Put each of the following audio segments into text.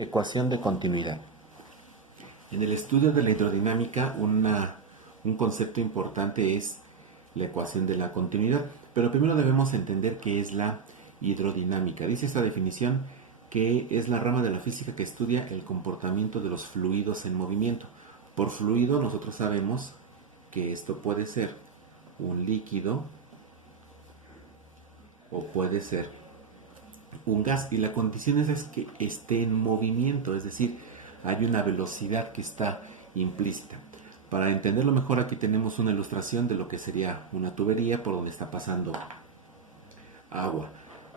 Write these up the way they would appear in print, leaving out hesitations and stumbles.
Ecuación de continuidad. En el estudio de la hidrodinámica, un concepto importante es la ecuación de la continuidad. Pero primero debemos entender qué es la hidrodinámica. Dice esta definición que es la rama de la física que estudia el comportamiento de los fluidos en movimiento. Por fluido nosotros sabemos que esto puede ser un líquido o puede ser un gas, y la condición es que esté en movimiento, es decir, hay una velocidad que está implícita. Para entenderlo mejor, aquí tenemos una ilustración de lo que sería una tubería por donde está pasando agua.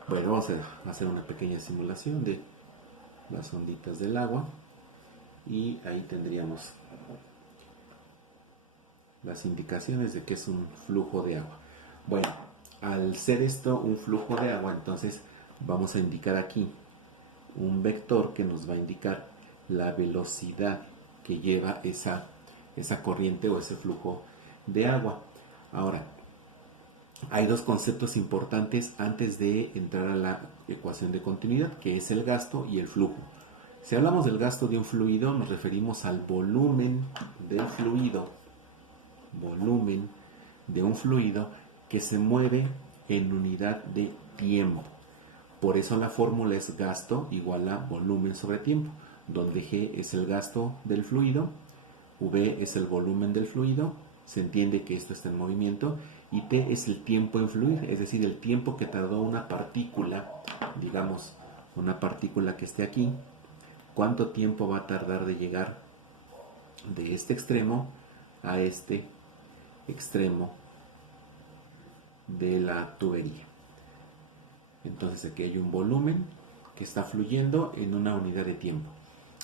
Bueno, vamos a hacer una pequeña simulación de las onditas del agua y ahí tendríamos las indicaciones de que es un flujo de agua. Bueno, al ser esto un flujo de agua, entonces vamos a indicar aquí un vector que nos va a indicar la velocidad que lleva esa corriente o ese flujo de agua. Ahora, hay dos conceptos importantes antes de entrar a la ecuación de continuidad, que es el gasto y el flujo. Si hablamos del gasto de un fluido, nos referimos al volumen del fluido, volumen de un fluido que se mueve en unidad de tiempo. Por eso la fórmula es gasto igual a volumen sobre tiempo, donde G es el gasto del fluido, V es el volumen del fluido, se entiende que esto está en movimiento, y T es el tiempo en fluir, es decir, el tiempo que tardó una partícula, digamos, una partícula que esté aquí, cuánto tiempo va a tardar de llegar de este extremo a este extremo de la tubería. Entonces aquí hay un volumen que está fluyendo en una unidad de tiempo.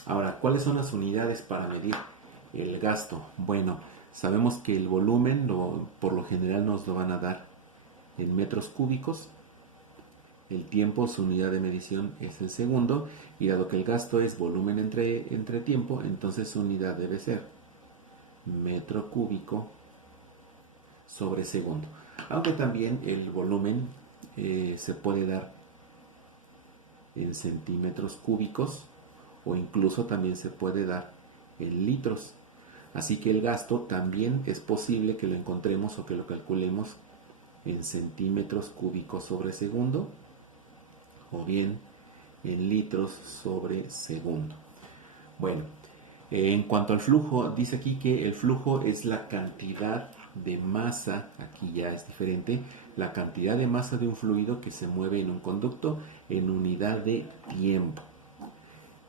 Ahora, ¿cuáles son las unidades para medir el gasto? Bueno, sabemos que el volumen por lo general nos lo van a dar en metros cúbicos. El tiempo, su unidad de medición es el segundo, y dado que el gasto es volumen entre tiempo, entonces su unidad debe ser metro cúbico sobre segundo. Aunque también el volumen se puede dar en centímetros cúbicos o incluso también se puede dar en litros. Así que el gasto también es posible que lo encontremos o que lo calculemos en centímetros cúbicos sobre segundo o bien en litros sobre segundo. Bueno, en cuanto al flujo, dice aquí que el flujo es la cantidad de masa, aquí ya es diferente, la cantidad de masa de un fluido que se mueve en un conducto en unidad de tiempo.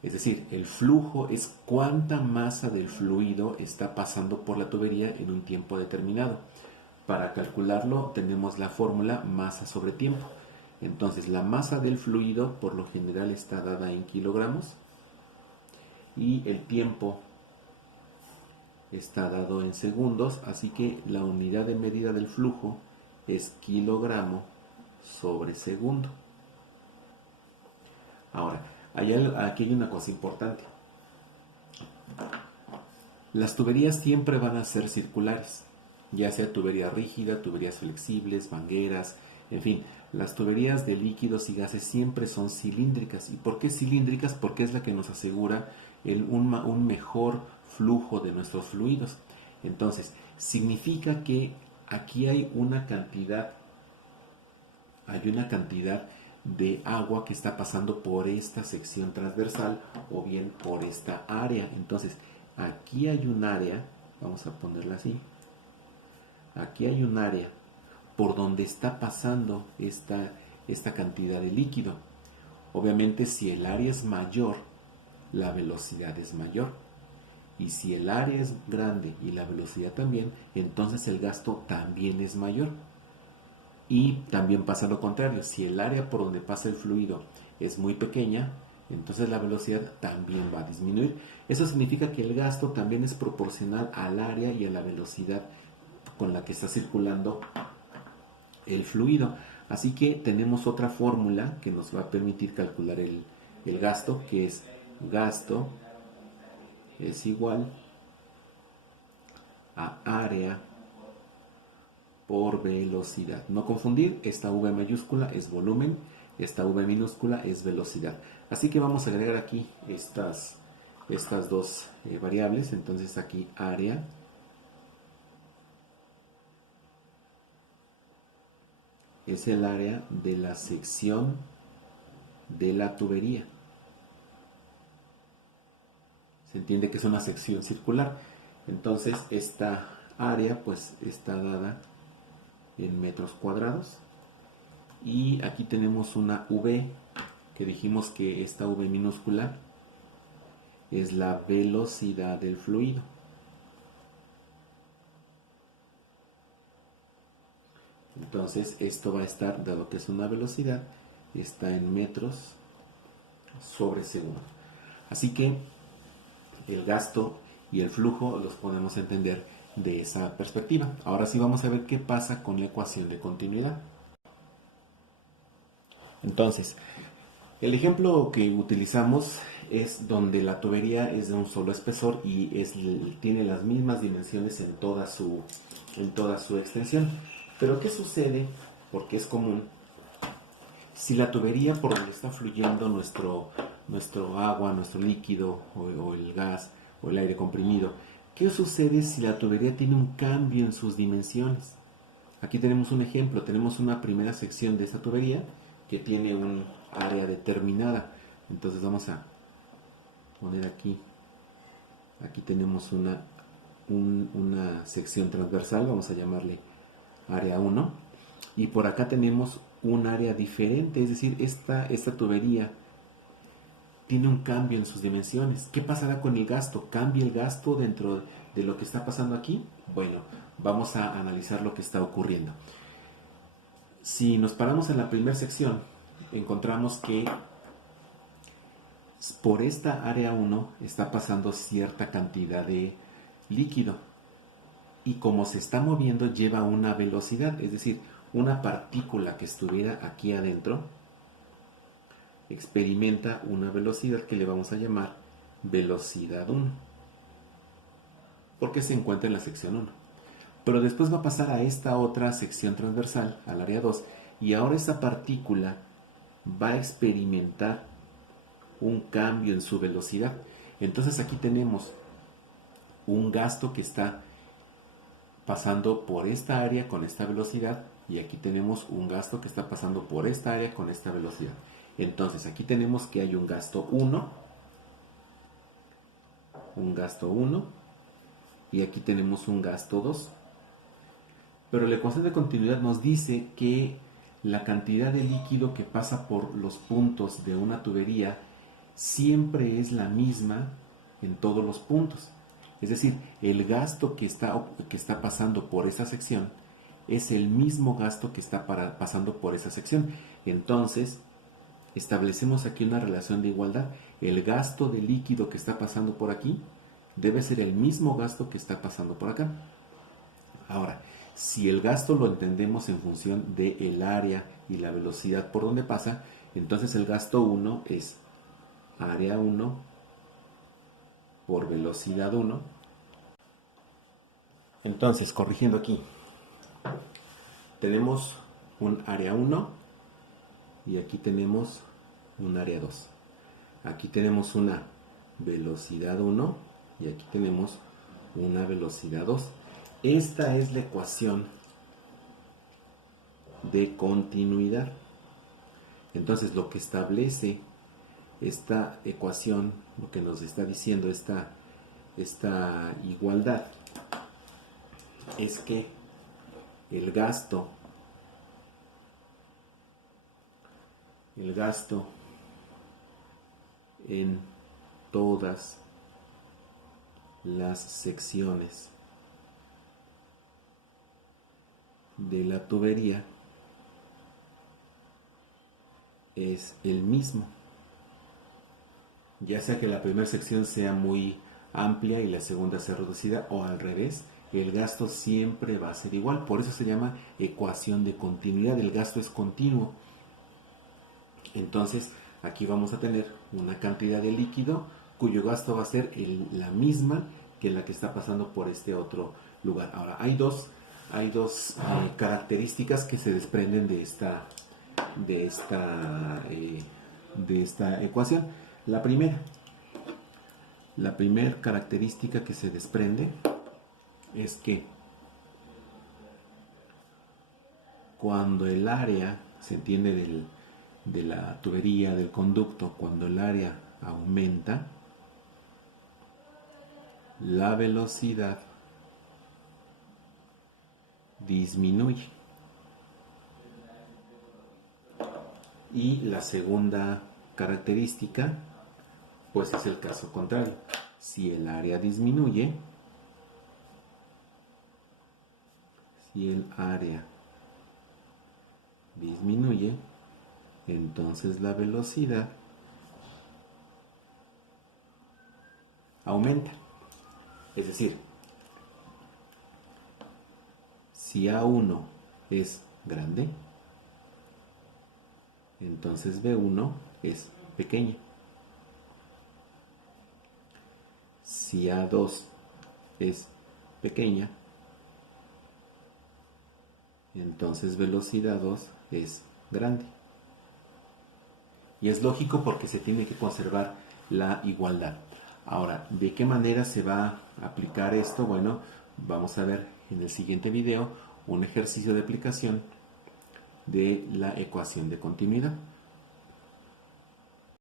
Es decir, el flujo es cuánta masa del fluido está pasando por la tubería en un tiempo determinado. Para calcularlo tenemos la fórmula masa sobre tiempo. Entonces la masa del fluido por lo general está dada en kilogramos y el tiempo está dado en segundos, así que la unidad de medida del flujo es kilogramo sobre segundo. Ahora, aquí hay una cosa importante. Las tuberías siempre van a ser circulares, ya sea tubería rígida, tuberías flexibles, mangueras, en fin, las tuberías de líquidos y gases siempre son cilíndricas. ¿Y por qué cilíndricas? Porque es la que nos asegura un mejor flujo de nuestros fluidos. Entonces, significa que aquí hay una cantidad de agua que está pasando por esta sección transversal o bien por esta área. Entonces, aquí hay un área, vamos a ponerla así, aquí hay un área por donde está pasando esta cantidad de líquido. Obviamente, si el área es mayor, la velocidad es mayor. Y si el área es grande y la velocidad también, entonces el gasto también es mayor. Y también pasa lo contrario, si el área por donde pasa el fluido es muy pequeña, entonces la velocidad también va a disminuir. Eso significa que el gasto también es proporcional al área y a la velocidad con la que está circulando el fluido. Así que tenemos otra fórmula que nos va a permitir calcular el gasto, que es gasto es igual a área por velocidad. No confundir, esta V mayúscula es volumen, esta V minúscula es velocidad. Así que vamos a agregar aquí estas dos variables. Entonces aquí área es el área de la sección de la tubería. Se entiende que es una sección circular. Entonces esta área pues está dada en metros cuadrados. Y aquí tenemos una V, que dijimos que esta V minúscula es la velocidad del fluido. Entonces esto va a estar, dado que es una velocidad, está en metros sobre segundo. Así que el gasto y el flujo los podemos entender de esa perspectiva. Ahora sí vamos a ver qué pasa con la ecuación de continuidad. Entonces, el ejemplo que utilizamos es donde la tubería es de un solo espesor y tiene las mismas dimensiones en toda su extensión. Pero ¿qué sucede? Porque es común. Si la tubería por donde está fluyendo nuestro agua, nuestro líquido o el gas o el aire comprimido, ¿qué sucede si la tubería tiene un cambio en sus dimensiones? Aquí tenemos un ejemplo, tenemos una primera sección de esta tubería que tiene un área determinada. Entonces vamos a poner aquí tenemos una sección transversal, vamos a llamarle área 1, y por acá tenemos un área diferente, es decir, esta tubería tiene un cambio en sus dimensiones. ¿Qué pasará con el gasto? ¿Cambia el gasto dentro de lo que está pasando aquí? Bueno, vamos a analizar lo que está ocurriendo. Si nos paramos en la primera sección, encontramos que por esta área 1 está pasando cierta cantidad de líquido y como se está moviendo lleva una velocidad, es decir, una partícula que estuviera aquí adentro experimenta una velocidad que le vamos a llamar velocidad 1 porque se encuentra en la sección 1. Pero después va a pasar a esta otra sección transversal, al área 2, y ahora esa partícula va a experimentar un cambio en su velocidad. Entonces aquí tenemos un gasto que está pasando por esta área con esta velocidad y aquí tenemos un gasto que está pasando por esta área con esta velocidad. Entonces aquí tenemos que hay un gasto 1 y aquí tenemos un gasto 2. Pero la ecuación de continuidad nos dice que la cantidad de líquido que pasa por los puntos de una tubería siempre es la misma en todos los puntos. Es decir, el gasto que está pasando por esa sección es el mismo gasto que está pasando por esa sección. Entonces, establecemos aquí una relación de igualdad. El gasto de líquido que está pasando por aquí debe ser el mismo gasto que está pasando por acá. Ahora, si el gasto lo entendemos en función del área y la velocidad por donde pasa, entonces el gasto 1 es área 1 por velocidad 1. Entonces, corrigiendo aquí, tenemos un área 1 y aquí tenemos un área 2. Aquí tenemos una velocidad 1 y aquí tenemos una velocidad 2. Esta es la ecuación de continuidad. Entonces, lo que establece esta ecuación, lo que nos está diciendo esta igualdad, es que el gasto en todas las secciones de la tubería es el mismo, ya sea que la primera sección sea muy amplia y la segunda sea reducida o al revés, el gasto siempre va a ser igual. Por eso se llama ecuación de continuidad, el gasto es continuo. Entonces aquí vamos a tener una cantidad de líquido cuyo gasto va a ser la misma que la que está pasando por este otro lugar. Ahora hay dos características que se desprenden de de esta ecuación. La primera característica que se desprende es que cuando el área, se entiende de la tubería, del conducto, cuando el área aumenta, la velocidad disminuye. Y la segunda característica, pues es el caso contrario. Si el área disminuye, entonces la velocidad aumenta. Es decir, si A1 es grande, entonces B1 es pequeña. Si A2 es pequeña, entonces velocidad 2 es grande. Y es lógico porque se tiene que conservar la igualdad. Ahora, ¿de qué manera se va a aplicar esto? Bueno, vamos a ver en el siguiente video un ejercicio de aplicación de la ecuación de continuidad.